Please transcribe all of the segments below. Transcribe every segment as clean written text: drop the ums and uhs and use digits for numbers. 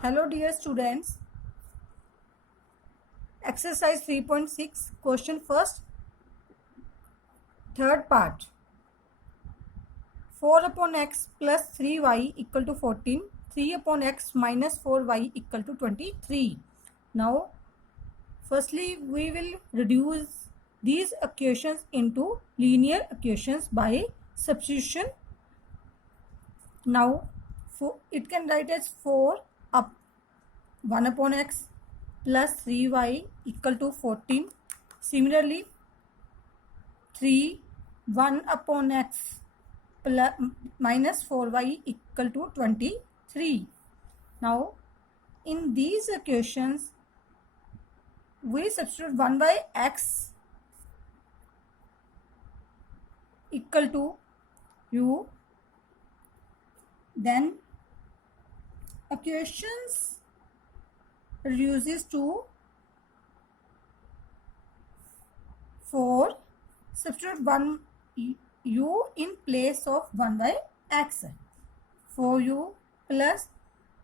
Hello dear students, exercise 3.6 question first, third part. 4 upon x plus 3y equal to 14, 3 upon x minus 4y equal to 23. Now firstly we will reduce these equations into linear equations by substitution. Now it can write as 4 up 1 upon x plus 3y equal to 14. Similarly, 3 1 upon x plus minus 4y equal to 23. Now, in these equations, we substitute 1 by x equal to u. Then, equations reduces to 4. Substitute 1 u in place of 1 by x. 4u plus,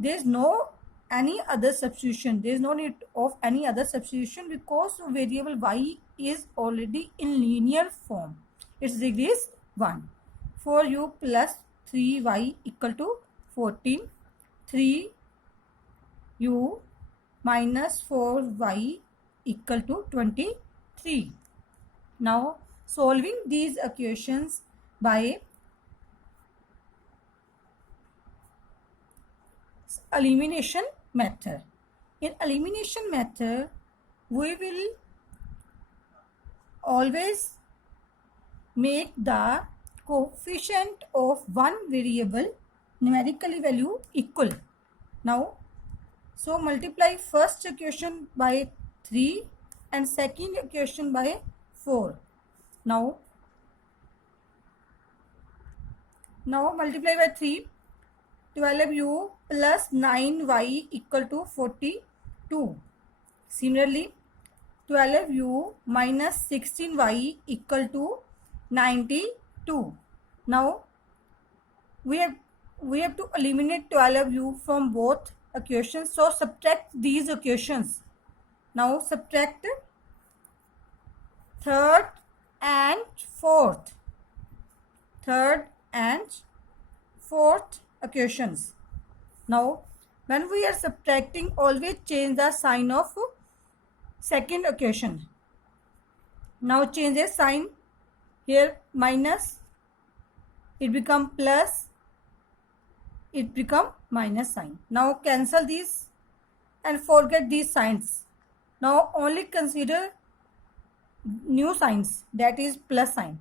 there is no any other substitution. There is no need of any other substitution because variable y is already in linear form. Its degree is 1. 4u plus 3y equal to 14. 3u minus 4y equal to 23. Now solving these equations by elimination method. In elimination method, we will always make the coefficient of one variable numerically value equal. Now, so multiply first equation by 3 and second equation by 4. Now multiply by 3. 12u plus 9y equal to 42. Similarly, 12u minus 16y equal to 92. Now we have to eliminate 12u from both equations. So subtract these equations. Now subtract third and fourth. Third and fourth equations. Now when we are subtracting, always change the sign of second equation. Now change the sign. Here minus, it become plus, it become minus sign. Now cancel these and forget these signs. Now only consider new signs, that is plus sign.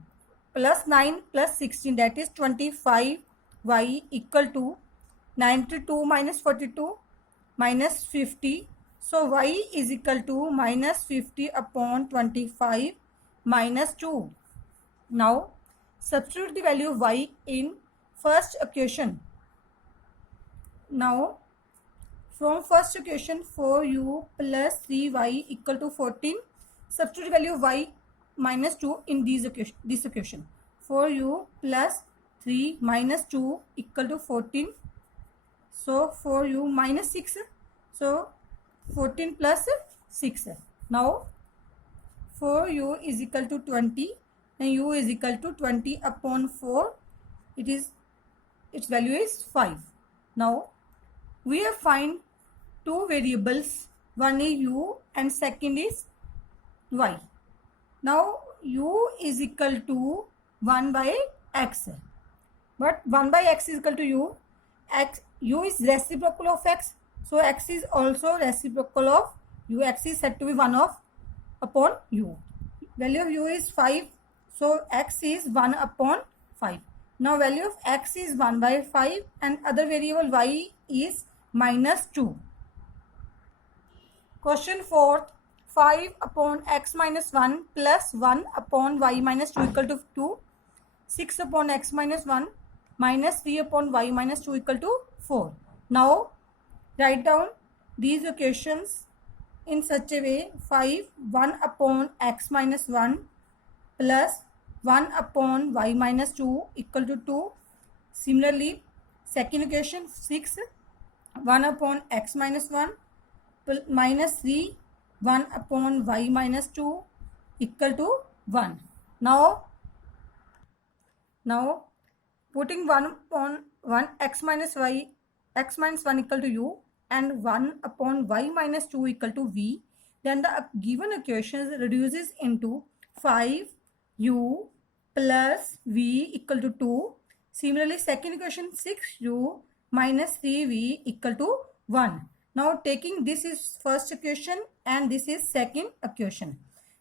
Plus 9 plus 16, that is 25 y equal to 92 minus 42 minus 50. So y is equal to minus 50 upon 25 minus 2. Now substitute the value of y in first equation. Now from first equation, 4u plus 3y equal to 14. Substitute value of y minus 2 in this equation. 4u plus 3 minus 2 equal to 14. So 4u minus 6. So 14 plus 6. Now 4u is equal to 20 and u is equal to 20 upon 4. Its value is 5. Now we have find two variables. One is u and second is y. Now u is equal to 1 by x, but 1 by x is equal to u. U is reciprocal of x, so x is also reciprocal of u. X is said to be 1 upon u. Value of u is 5, so x is 1 upon 5. Now value of x is 1 by 5 and other variable y is minus 2. Question 4. 5 upon x minus 1 plus 1 upon y minus 2 equal to 2. 6 upon x minus 1 minus 3 upon y minus 2 equal to 4. Now write down these equations in such a way. 5 1 upon x minus 1 plus 1 upon y minus 2 equal to 2. Similarly, second equation 6 1 upon x minus 1 minus 3 1 upon y minus 2 equal to 1. Now putting 1 upon 1 x minus 1 equal to u and 1 upon y minus 2 equal to v, then the given equation reduces into 5u plus v equal to 2. Similarly, second equation 6u minus 3v equal to 1. Now taking this is first equation and this is second equation.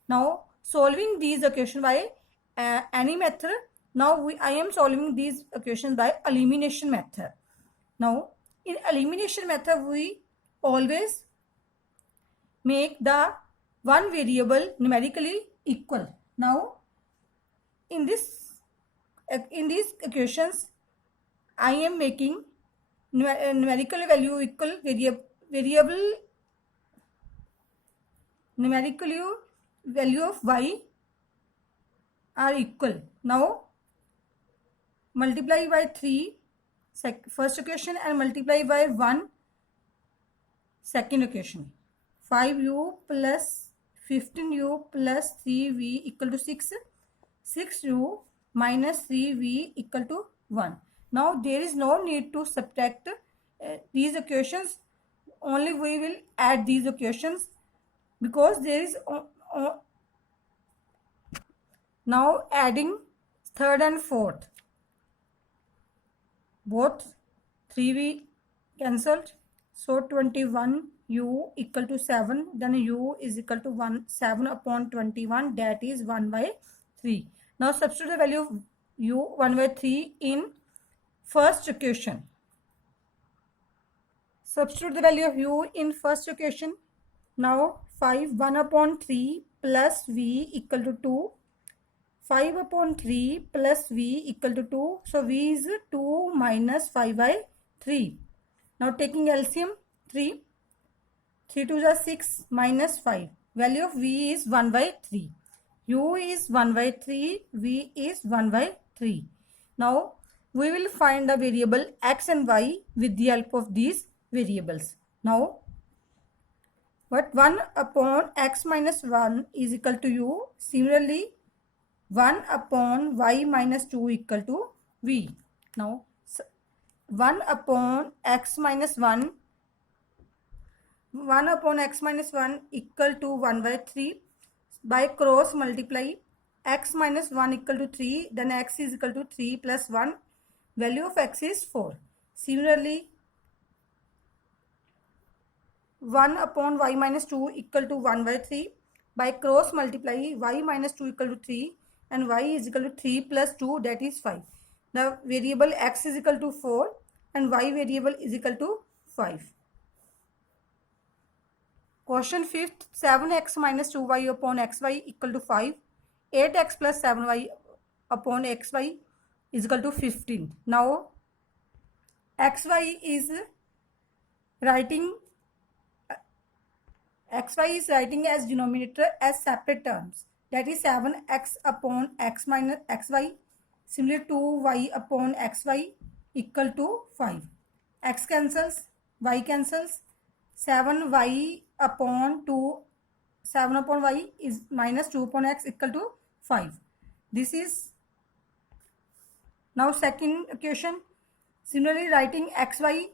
Now solving these equation by any method. Now I am solving these equations by elimination method. Now in elimination method we always make the one variable numerically equal. Now in these equations I am making numerical value equal variable numerical value of y are equal. Now multiply by 3 first equation and multiply by 1 second equation. 5u plus 15u plus 3v equal to 6. 6u minus 3v equal to 1. Now there is no need to subtract these equations. Only we will add these equations because there is now adding third and fourth. Both 3v cancelled. So 21u equal to 7. Then u is equal to 7 upon 21. That is 1 by 3. Now substitute the value of u 1 by 3 in first equation. Substitute the value of u in first equation. Now 1 upon 3 plus v equal to 2. 5 upon 3 plus v equal to 2. So v is 2 minus 5 by 3. Now taking LCM 3. 3 2 is 6 minus 5. Value of v is 1 by 3. U is 1 by 3. V is 1 by 3. Now we will find the variable x and y with the help of these variables. Now but 1 upon x minus 1 is equal to u. Similarly 1 upon y minus 2 equal to v. Now 1 upon x minus 1 equal to 1 by 3. By cross multiply x minus 1 equal to 3, then x is equal to 3 plus 1. Value of x is 4. Similarly 1 upon y minus 2 equal to 1 by 3. By cross multiply y minus 2 equal to 3 and y is equal to 3 plus 2, that is 5. The variable x is equal to 4 and y variable is equal to 5. Question 5th, 7x minus 2y upon xy equal to 5. 8x plus 7y upon xy is equal to 15. Now xy is writing as denominator as separate terms. That is 7x upon x minus xy. Similarly 2y upon xy equal to 5. X cancels, y cancels. 7y upon 2, 7 upon y is minus 2 upon x equal to 5. This is now second equation. Similarly writing xy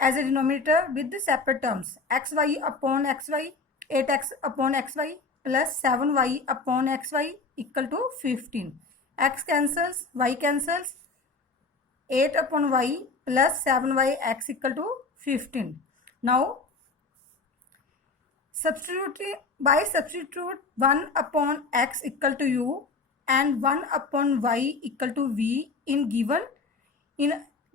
as a denominator with the separate terms. Xy upon xy, 8x upon xy plus 7y upon xy equal to 15. X cancels, y cancels. 8 upon y plus 7y x equal to 15. Now substitute 1 upon x equal to u and 1 upon y equal to v in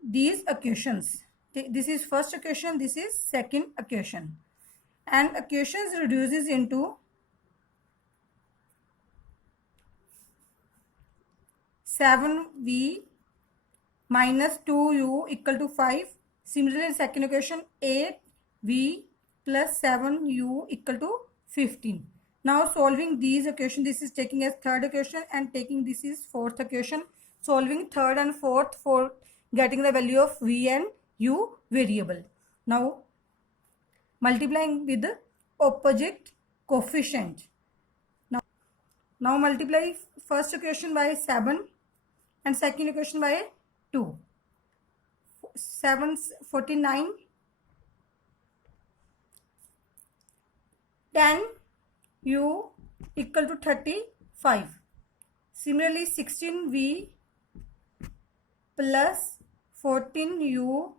these equations. This is first equation, this is second equation, and equations reduces into 7v minus 2u equal to 5. Similarly second equation 8v plus 7u equal to 15. Now solving these equations, this is taking as third equation and taking this is fourth equation. Solving third and fourth for getting the value of v and u variable. Now multiplying with the opposite coefficient. Now multiply first equation by 7 and second equation by 2. 7 49, 10 u equal to 35. Similarly 16v plus 14u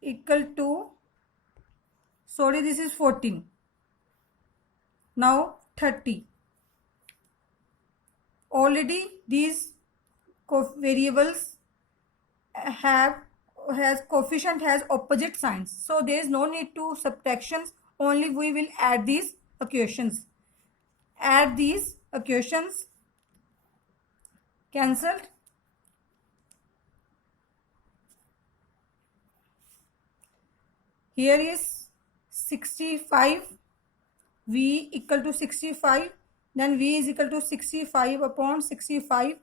equal to, sorry, this is 14. Now 30. Already these variables has coefficient has opposite signs, so there is no need to subtractions, only we will add these equations. Add these equations, cancelled. Here is 65, v equal to 65, then v is equal to 65 upon 65,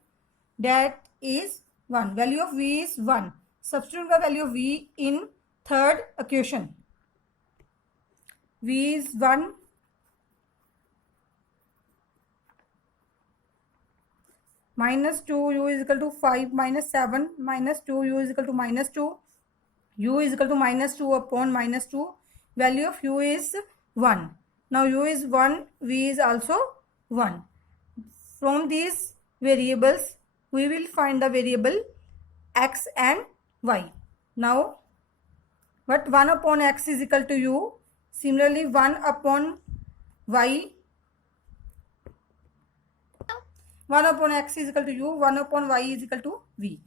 that is 1. Value of v is 1. Substitute the value of v in third equation. V is 1. Minus 2 u is equal to 5 minus 7 minus 2 u is equal to minus 2. U is equal to minus 2 upon minus 2. Value of u is 1. Now u is 1, v is also 1. From these variables, we will find the variable x and y. Now, what 1 upon x is equal to u. Similarly, 1 upon y, 1 upon x is equal to u, 1 upon y is equal to v.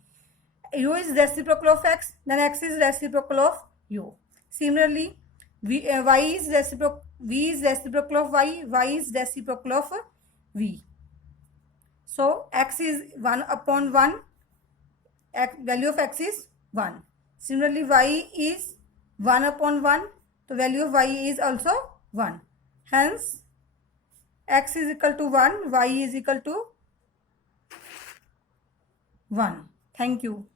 U is reciprocal of x, then x is reciprocal of u. Similarly, v is reciprocal of y, y is reciprocal of v. So x is 1 upon 1, value of x is 1. Similarly, y is 1 upon 1, the value of y is also 1. Hence, x is equal to 1, y is equal to 1. Thank you.